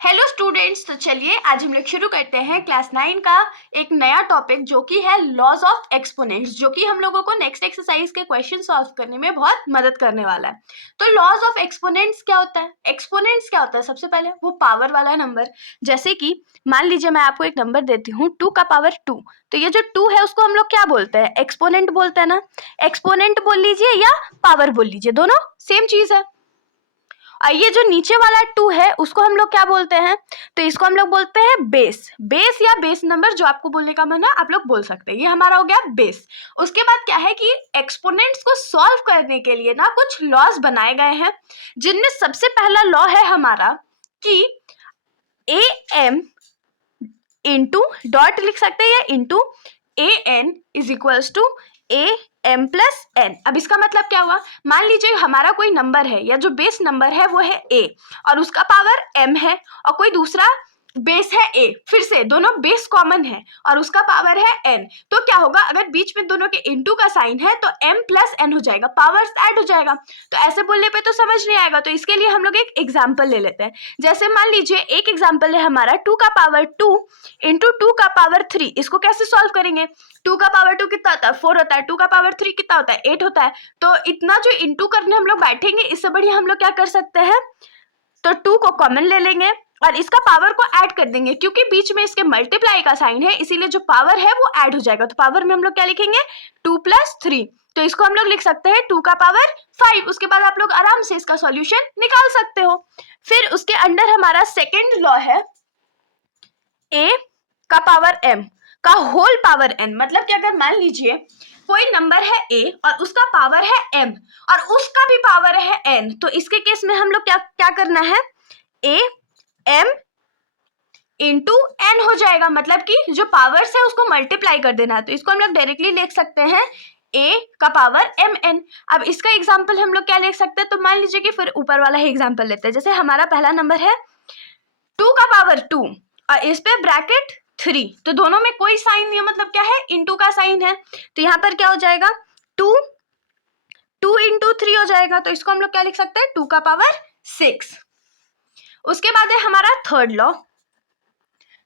Hello students, तो चलिए आज हम लोग शुरू करते हैं क्लास 9 का एक नया टॉपिक जो कि है लॉज ऑफ एक्सपोनेंट्स, जो कि हम लोगों को नेक्स्ट एक्सरसाइज के क्वेश्चन सॉल्व करने में बहुत मदद करने वाला है। तो लॉज ऑफ एक्सपोनेंट्स क्या होता है? एक्सपोनेंट्स क्या होता है? सबसे पहले वो पावर वाला नंबर। जैसे कि मान लीजिए मैं आपको एक नंबर देती हूँ 2 का पावर 2, तो ये जो 2 है उसको हम लोग क्या बोलते हैं? एक्सपोनेंट बोलते हैं ना। एक्सपोनेंट बोल लीजिए या पावर बोल लीजिए, दोनों सेम चीज है। और ये जो नीचे वाला 2 है उसको हम लोग क्या बोलते हैं? तो इसको हम लोग बोलते हैं बेस। बेस या बेस नंबर, जो आपको बोलने का मन है आप लोग बोल सकते हैं। ये हमारा हो गया बेस। उसके बाद क्या है कि एक्सपोनेंट्स को सॉल्व करने के लिए ना कुछ लॉज बनाए गए हैं, जिनमें सबसे पहला लॉ है हमारा कि ए एम इंटू डॉट लिख सकते हैं या into a n is equals to a m plus n. अब इसका मतलब क्या हुआ? मान लीजिए हमारा कोई नंबर है या जो बेस नंबर है वो है ए और उसका पावर एम है, और कोई दूसरा बेस है ए, फिर से दोनों बेस कॉमन है और उसका पावर है एन। तो क्या होगा? अगर बीच में दोनों के इनटू का साइन है तो एम प्लस एन हो जाएगा, पावर्स ऐड हो जाएगा। तो ऐसे बोलने पे तो समझ नहीं आएगा, तो इसके लिए हम लोग एक एग्जाम्पल ले लेते हैं। जैसे मान लीजिए एक एग्जाम्पल है हमारा 2 का पावर 2 इंटू 2 का पावर 3। इसको कैसे सॉल्व करेंगे? 2 का पावर 2 कितना होता है? 4 होता है। 2 का पावर 3 कितना होता है? 8 होता है। तो इतना जो इंटू करने हम लोग बैठेंगे, इससे बढ़िया हम लोग क्या कर सकते हैं, तो 2 को कॉमन ले लेंगे और इसका पावर को ऐड कर देंगे। क्योंकि बीच में इसके मल्टीप्लाई का साइन है, इसीलिए जो पावर है वो ऐड हो जाएगा। तो पावर में हम लोग क्या लिखेंगे? 2 प्लस 3। तो इसको हम लोग लिख सकते हैं 2 का पावर 5। उसके बाद आप लोग आराम से इसका सॉल्यूशन निकाल सकते हो। फिर उसके अंदर हमारा सेकेंड लॉ है ए का पावर एम का होल पावर एन। मतलब कि अगर मान लीजिए कोई नंबर है ए और उसका पावर है एम और उसका भी पावर है एन, तो इसके केस में हम लोग क्या करना है? ए एम इंटू एन हो जाएगा। मतलब कि जो पावर्स है उसको मल्टीप्लाई कर देना है। तो इसको हम लोग डायरेक्टली लिख सकते हैं ए का पावर एम एन। अब इसका एग्जाम्पल हम लोग क्या लिख सकते हैं? तो मान लीजिए कि फिर ऊपर वाला ही एग्जाम्पल लेते हैं। जैसे हमारा पहला नंबर है 2 का पावर 2 और इस पे ब्रैकेट 3, तो दोनों में कोई साइन नहीं है, मतलब क्या है? इंटू का साइन है। तो यहाँ पर क्या हो जाएगा? 2 इंटू 3 हो जाएगा। तो इसको हम लोग क्या लिख सकते हैं? 2 का पावर 6। उसके बाद है हमारा थर्ड लॉ।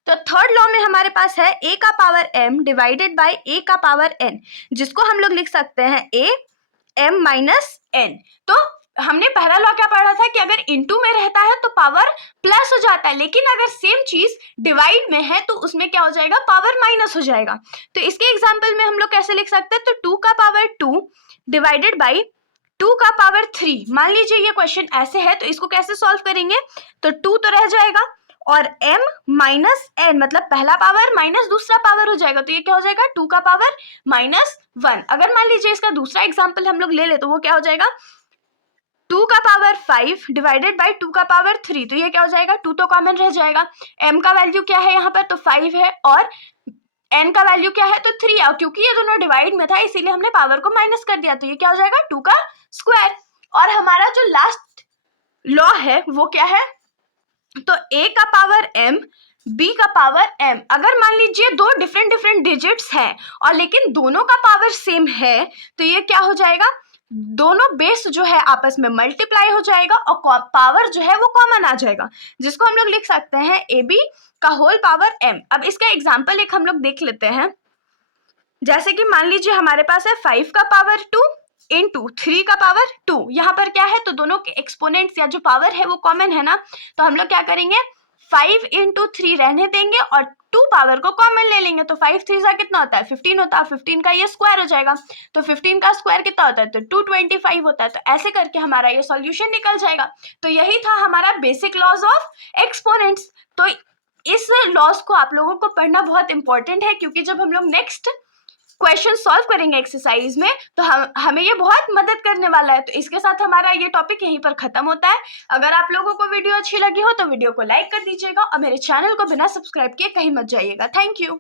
तो थर्ड लॉ में हमारे पास है ए का पावर एम डिवाइडेड बाय ए का पावर एन, जिसको हम लोग लिख सकते हैं ए एम माइनस एन। तो हमने पहला लॉ क्या पढ़ा था कि अगर इनटू में रहता है तो पावर प्लस हो जाता है, लेकिन अगर सेम चीज डिवाइड में है तो उसमें क्या हो जाएगा? पावर माइनस हो जाएगा। तो इसके एग्जांपल में हम लोग कैसे लिख सकते हैं? तो 2 का पावर 2 डिवाइडेड बाई 2 का पावर 3। मान लीजिए ये क्वेश्चन ऐसे है, तो इसको कैसे सॉल्व करेंगे? तो 2 तो रह जाएगा और m माइनस एन, मतलब पहला पावर माइनस दूसरा पावर हो जाएगा। तो ये क्या हो जाएगा? 2 का पावर माइनस 1। अगर मान लीजिए इसका दूसरा एग्जाम्पल हम लोग ले ले तो वो क्या हो जाएगा? 2 का पावर 5 डिवाइडेड बाई 2 का पावर 3। तो ये क्या हो जाएगा? 2 तो कॉमन रह जाएगा। m का वैल्यू क्या है यहाँ पर? तो 5 है और n का वैल्यू क्या है? तो 3 है। क्योंकि ये दोनों डिवाइड में था इसीलिए हमने पावर को माइनस कर दिया। तो ये क्या हो जाएगा? 2 का स्क्वायर। और हमारा जो लास्ट लॉ है वो क्या है? तो a का पावर m b का पावर m। अगर मान लीजिए दो डिफरेंट डिजिट्स हैं और लेकिन दोनों का पावर सेम है, तो ये क्या हो जाएगा? दोनों बेस जो है आपस में मल्टीप्लाई हो जाएगा और पावर जो है वो कॉमन आ जाएगा, जिसको हम लोग लिख सकते हैं ए बी का होल पावर m। अब इसका एग्जाम्पल एक हम लोग देख लेते हैं। जैसे कि मान लीजिए हमारे पास है 5 का पावर 2 इंटू 3 का पावर 2। यहाँ पर क्या है? तो दोनों के एक्सपोनेंट्स या जो पावर है वो कॉमन है ना, तो हम लोग क्या करेंगे? 5 इंटू 3 रहने देंगे और 2 पावर को कॉमन ले लेंगे। तो 5 3 सा कितना होता है? 15 होता है। 15 का ये स्क्वायर हो जाएगा। तो 15 का स्क्वायर कितना होता है? तो 225 होता है। तो ऐसे करके हमारा ये सॉल्यूशन निकल जाएगा। तो यही था हमारा बेसिक लॉज ऑफ एक्सपोनेंट्स। तो इस लॉज को आप लोगों को पढ़ना बहुत इंपॉर्टेंट है, क्योंकि जब हम लोग नेक्स्ट क्वेश्चन सॉल्व करेंगे एक्सरसाइज में तो हमें ये बहुत मदद करने वाला है। तो इसके साथ हमारा ये टॉपिक यहीं पर खत्म होता है। अगर आप लोगों को वीडियो अच्छी लगी हो तो वीडियो को लाइक कर दीजिएगा और मेरे चैनल को बिना सब्सक्राइब किए कहीं मत जाइएगा। Thank you.